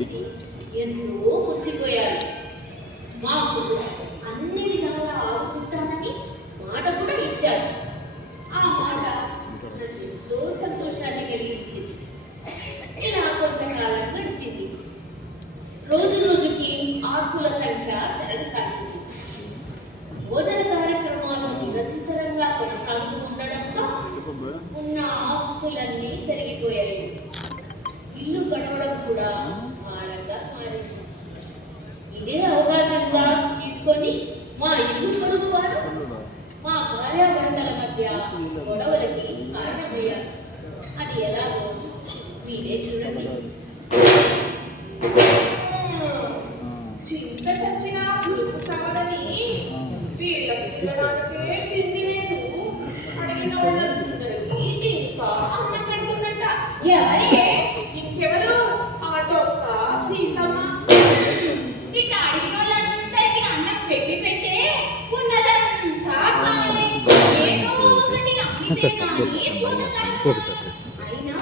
చూసి ఎంతో మురిసిపోయారు. మాకు అన్ని విధాలా ఆదుకుంటానని మాట కూడా ఇచ్చారు. ఆ మాట నాకు ఎంతో సంతోషాన్ని కలిగించింది. ఇలా కొంతకాలం గడిచింది. రోజు రోజుకి ఆర్తుల సంఖ్య పెరగసాగింది. బోధన కార్యక్రమాలు నిరంతరంగా కొనసాగుతూ ఉండడంతో ఉన్న ఆస్తులన్నీ పెరిగిపోయాయి. ఇల్లు గడవడం కూడా భారంగా మారింది. ఇదే అవకాశంగా తీసుకొని మా ఇల్లు పొరుగు వారు మా భార్యాభర్తల మధ్య గొడవలకి కారణమయ్యారు. అది ఎలాగో మీరే చూడండి. చింత చచ్చిన పురుగు చావదని వీళ్ళకి తినడానికే తిండి లేదు. అడిగిన వాళ్ళందరికీ ఇంకా అన్నం పెడుతుందట. ఎవరే? ఇంకెవరు? ఆటోక్క సీతమ్మ. ఇట్లా అడిగిన వాళ్ళందరికీ అన్నం పెట్టి పెట్టే ఉన్నదంతా మాయే. ఏదో ఒకటి అమ్మితే కానీ అయినా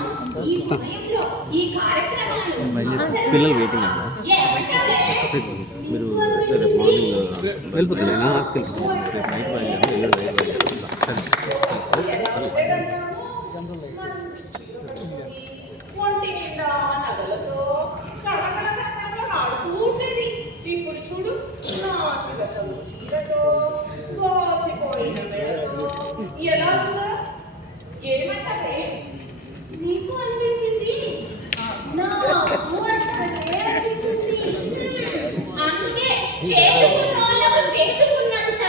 ఈ సమయంలో ఈ కార్యక్రమాలు పిల్లలు వెయిటింగ్ అన్నా మీరు రేపు మార్నింగ్ వెళ్ళిపోతున్నా హాస్పిటల్కి రేపు నైట్ ఒంటి నిండా నగలతో ఆడుతూ ఉండేది. ఇప్పుడు చూడు నాసిగతలు చీరతో వాసిపోయిన మెడతో ఎలా ఉందా? ఏమంటారే? నీకు అనిపించింది, నాకు అట్లాగే అనిపించింది. అందుకే చేసుకున్నోళ్ళకు చేసుకున్నంత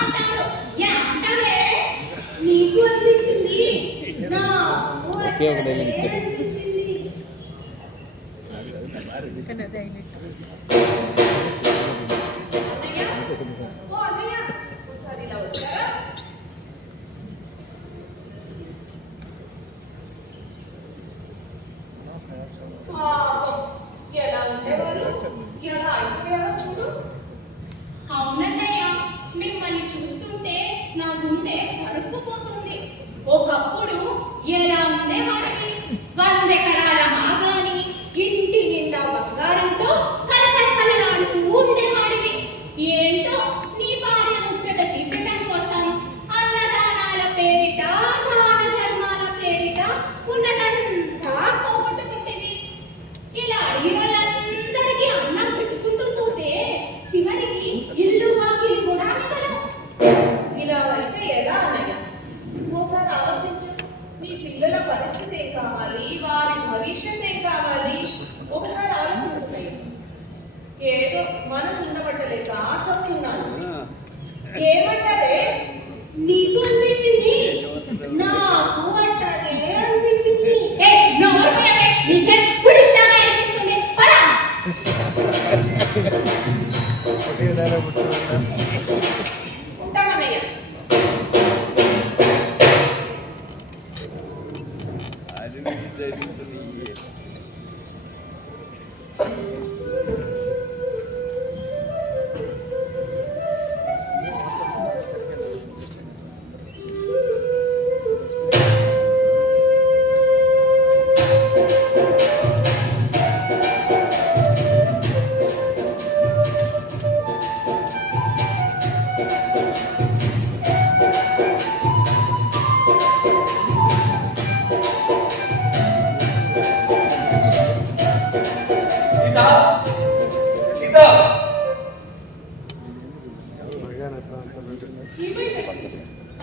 అంటారు. అంటావే? నీకు అనిపించింది, నాకు అట్లాగే అనిపించింది. ఓ అన్నయ్య, ఒకసారి ఇలా వస్తారా? పాపం ఎలా ఉండేవారు, ఎలా అయిపోయారో చూడు. అవునన్నయ్య, మిమ్మల్ని చూస్తుంటే నా గుండె జరుపుకుపోతుంది. ఒకప్పుడు ఎలా ఉండేవాడిని? 100 ఎకరాల మాగాని, ఇంటి నిండా బంగారంతో కలకలకలలాడుతూ ఉండేవాడివి. ఏంటో నీ భార్య ముచ్చట తీర్చడం కోసం అన్నదానాల పేరిట, దాన ధర్మాల పేరిట ఉన్నదంతా పోగొట్టుకుంటేవి. ఇలా అడిగిన వాళ్ళందరికీ అన్నం పెట్టుకుంటూ పోతే చివరికి ఇల్లు వాకిలి కూడా మిగలవు. ఇలా అయితే ఎలా అన్నయ్య? ఓసారి ఆలోచించు. మీ పిల్లల పరిస్థితి ఏం కావాలి, వారి భవిష్యత్ ఏం కావాలి? ఒకసారి ఆలోచించలేదు. ఏదో మనసు ఉండబట్టలేక చెప్తున్నాను. ఏమంటారే? నీకు అనిపించింది, నాకు అట్టాగే అనిపించింది. నోరు పోయావే, నీకెప్పుడు ఇట్టాగే అనిపిస్తుంది. పరా ఉంటామన్నయ్య.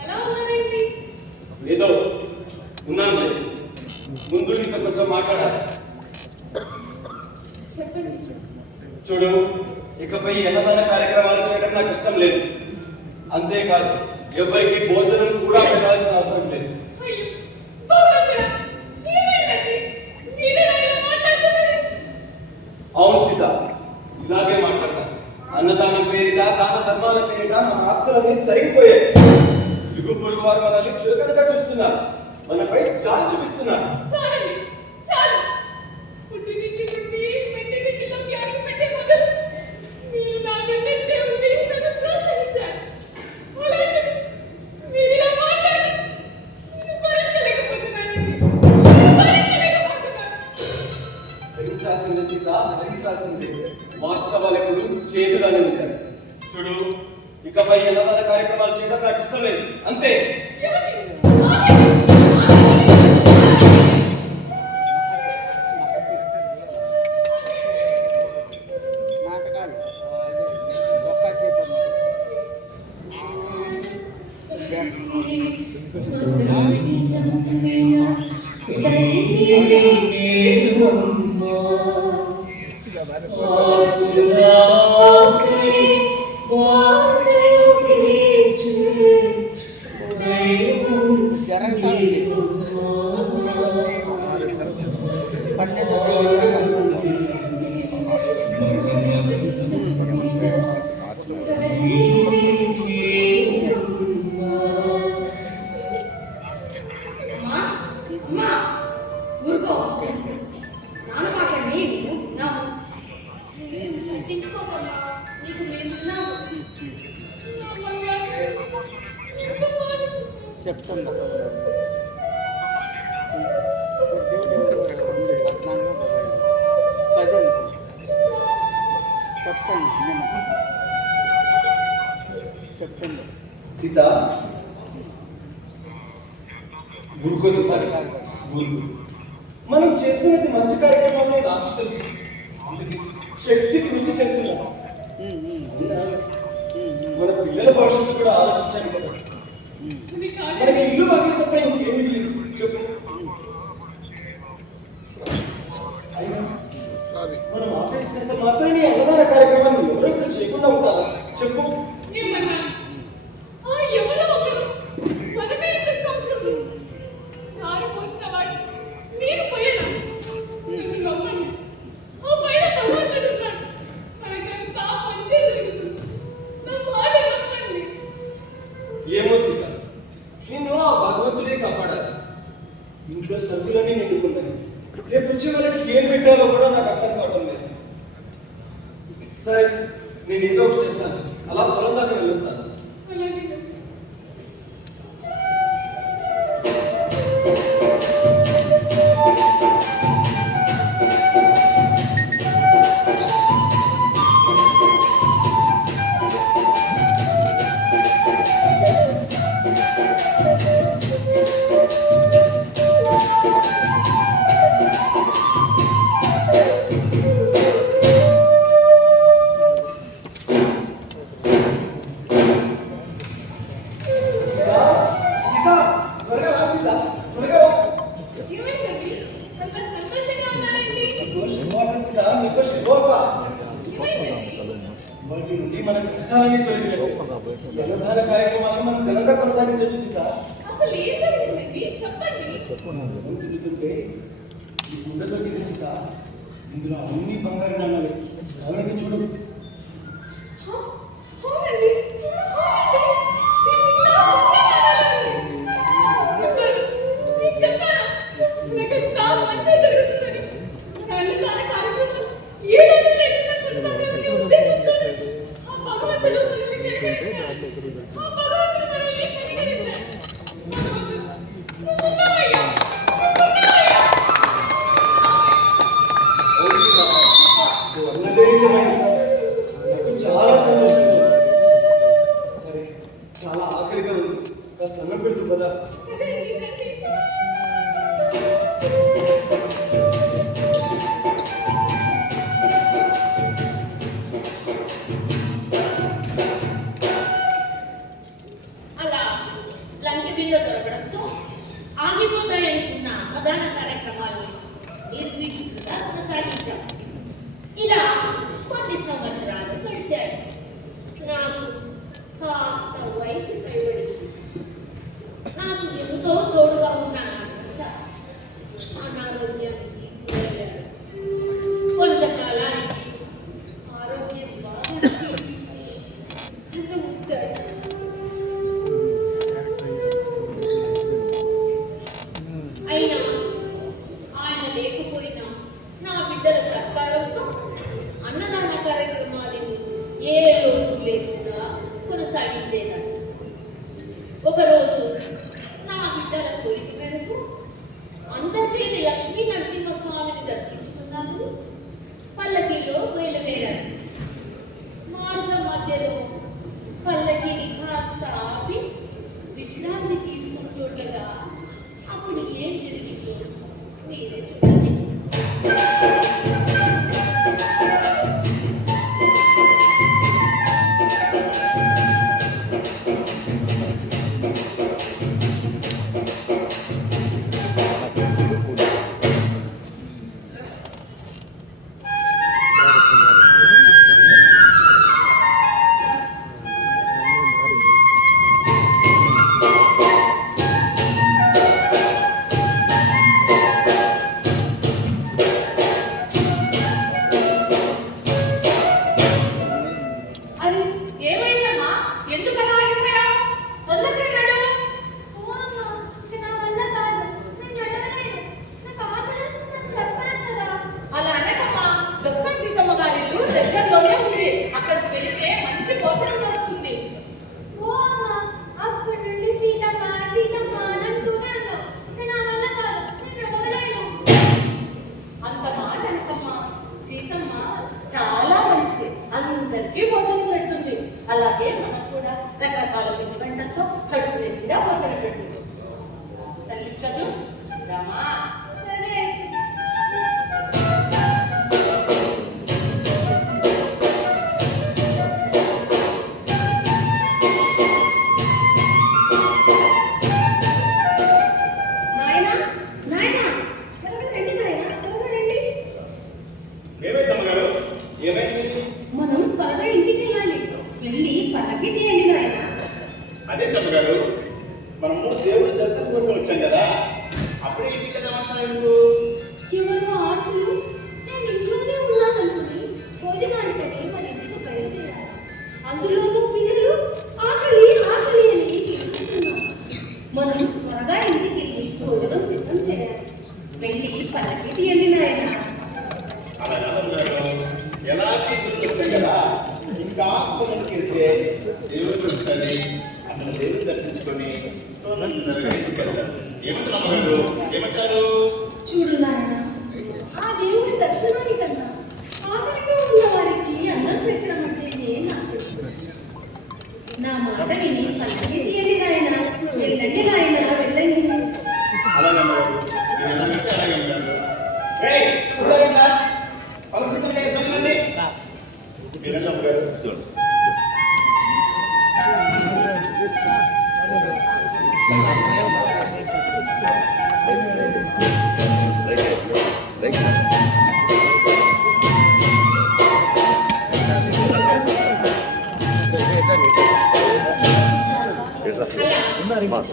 ఎలా ఉన్నారేంటి? ఏదో ఉన్నాను. ముందు నీతో కొంచెం మాట్లాడాలి. చెప్పండి. చూడు, ఇకపై అన్నదాన కార్యక్రమాలు చేయడం నాకు ఇష్టం లేదు. అంతేకాదు, ఎవరికి భోజనం కూడా పెట్టాల్సిన అవసరం లేదు. అవును సీత, ఇలాగే మాట్లాడతాను. అన్నదానం పేరిట, దాన ధర్మాల పేరిట మన ఆస్తులన్నీ తరిగిపోయాయి. ఇరుగు పొరుగు వారు మనల్ని చులకనగా చూస్తున్నారు, మనపై జాలి చూపిస్తున్నారు. భరించాల్సిన సీత సాధించాల్సిందే. వాస్తవాలు ఎప్పుడు చేతుగానే ఉంటాయి. చూడు, ఇకపై ఎన్నదాన కార్యక్రమాలు చేయడం నాకు ఇష్టం లేదు, అంతే. సెప్టెంబర్ 14 సెప్టెంబర్ సీత, గురుకో సీత, గురుకు. మనం చేస్తున్నది మంచి కార్యక్రమాన్ని నాకు తెలుసు, అందుకే శక్తికి మించి చేస్తున్నాం. మన పిల్లల భవిష్యత్తు కూడా ఆలోచించాలి కదా. మనకి ఇల్లు వాకి తప్ప ఇంకేమీ లేదు, చెప్పు. అయినా మనం ఆపేసినంత మాత్రమే అన్నదాన కార్యక్రమాన్ని ఎవరో ఒకరు చేయకుండా ఉంటారా, చెప్పు. ఏమో సీత, నిన్ను ఆ భగవంతుడే కాపాడాలి. ఇంట్లో సరుకులన్నీ నిండుకున్నాయి. రేపు వచ్చే వాళ్ళకి ఏం పెట్టాలో కూడా నాకు అర్థం కావడం లేదు. సరే, నేను ఏదో ఒకటి చేస్తాను. అలా పొలం దాకా వెళ్ళొస్తాను. వాటి నుండి మన కష్టాలన్నీ తొలగిలేవు. అన్నదాన కార్యక్రమాలను మనం ఘనంగా కొనసాగించవచ్చు సీత. అసలు ఏం జరిగిందండి, చెప్పండి. తిరుగుతుంటే ఈ గుడ్డ దొరికింది సీత. ఇందులో అన్ని బంగారు నాణాలు. కావాలంటే చూడు. నాకు చాలా సంతోషంగా ఉంది. సరే, చాలా ఆకలిగా ఉంది. కాస్త అన్నం పెడుతూ కదా. అలా లంచ్ బిందె దొరకడంతో ఆగిపోతాయనుకున్న అన్నదాన కార్యక్రమాల్ని నిర్విఘ్నంగా కొనసాగించాం. ఇలా కొన్ని సంవత్సరాలు గడిచాయి. నాకు కాస్త వయసు పైబడింది. నాకు ఎంతో తోడుగా ఉన్న అనారోగ్యానికి గురయ్యాడు. కొంతకాలానికి ఆరోగ్యం బాగా నన్ను ముట్టాడు. అయినా ఆయన లేకపోయినా నా బిడ్డల సహకారంతో అన్నదాన కార్యక్రమాలను ఏ లోటు లేకుండా కొనసాగించేదాన్ని. ఒకరోజు నా బిడ్డలకు పల్లకిలో బయలుదేరారు. మార్గం మధ్యలో పల్లకిని కాస్త ఆపి విశ్రాంతి తీసుకుంటుండగా అప్పుడు ఏం జరిగిందో మీరే చూడండి. అది ఏమైందమ్మా? ఎందుకు అలా ఆగిపోయావు? తొందరగా నడు. ఓ అమ్మ, ఇది నా వల్ల కాదు. నేను నడవలేను. నాకు ఆకలేస్తుందని చెప్పాను కదా. అలా అనకమ్మా. దొక్కన్ సీతమ్మ గారి ఇల్లు దగ్గరలోనే ఉంది. అక్కడికి వెళితే మంచి భోజనం దొరుకుతుంది. ఓ అమ్మ, అక్కడి నుండి సీతమ్మ సీతమ్మ అని అంటూనే ఉన్నావు. ఇది నా వల్ల కాదు. నేను నడవలేను. అంత మాట అనకమ్మా. సీతమ్మ చాలా మంచిది. అందరికీ భోజనం పెడుతుంది. అలాగే మనకు కూడా రకరకాల పిండి వంటలతో కడుపు నిండా భోజనం పెడుతుంది. తల్లి కదూ రామా. సరే. నాయనా నాయనా త్వరగా రండి నాయనా, త్వరగా రండి. ఏమైంది అమ్మగారు? ఏమైంది? మనం త్వరగా ఇంటికి వెళ్ళాలి. వెళ్ళి పల్లకి తీయండి నాయనా. అదేంటి అమ్మగారు? మనము దేవుడి దర్శనం కోసం వచ్చాం కదా, అప్పుడే ఇంటికి వెళ్దామంటున్నారు ఎందుకు? ఎవరు ఆటలు? నేను ఇంట్లోనే ఉన్నాననుకుని భోజనానికని మన ఇంటికి బయలుదేరాను. అందులోనూ పిల్లలు ఆకలి ఆకలి అని పిలుస్తున్నారు. మనం త్వరగా ఇంటికి వెళ్ళి భోజనం సిద్ధం చేయాలి. వెళ్ళి పల్లకి తీయండి నాయనా. అలా కాదమ్మగారు, ఎలా ఇంటికి వచ్చాం కదా, ఇంకా ఆస్పత్రికి వెళ్తే దేవుడు వస్తుంది. అక్కడ దేవుడిని దర్శించుకొని తొందరగా ఇంటికి వెళ్తారు. ఏమంటారు అమ్మగారు? ఏమంటారు? చూడు నాయనా, ఆ దేవుడి దర్శనానికన్నా ఆకలిగా ఉన్న వారికి అన్నం పెట్టడం అంటేనే నాకు తెలుసు. నా మాట విని పల్లకి తీయండి నాయనా. వెళ్ళండి నాయనా, వెళ్ళండి. అలాగే అమ్మగారు, మీరు ఎలాగంటే అలాగే అమ్మగారు. ఏయ్, కూర్చోండి. పరిస్థితులు ఏంటండి? వినండి అమ్మగారు.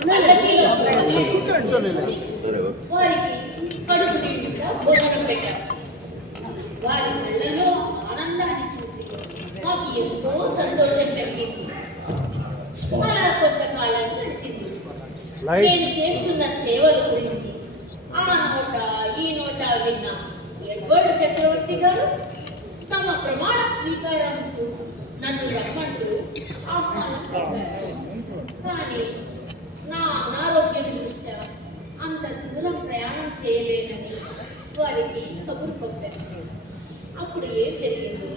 పల్లకిలో వారికి కడుపు నిండుగా భోజనం పెట్టారు. వారి కళ్ళలో ఆనందాన్ని చూసి మాకు ఎంతో సంతోషం కలిగింది. అలా కొంతకాలం గడిచింది. నేను చేస్తున్న సేవల గురించి ఆ నోట ఈ నోట విన్న ఎడ్వర్డ్ చక్రవర్తి గారు తమ ప్రమాణ స్వీకారంతో నన్ను రమ్మంటూ ఆహ్వానం పంపారు. కానీ నా అనారోగ్యం దృష్ట్యా అంత దూరం ప్రయాణం చేయలేనని వారికి కబురు పంపారు. అప్పుడు ఏం జరిగిందో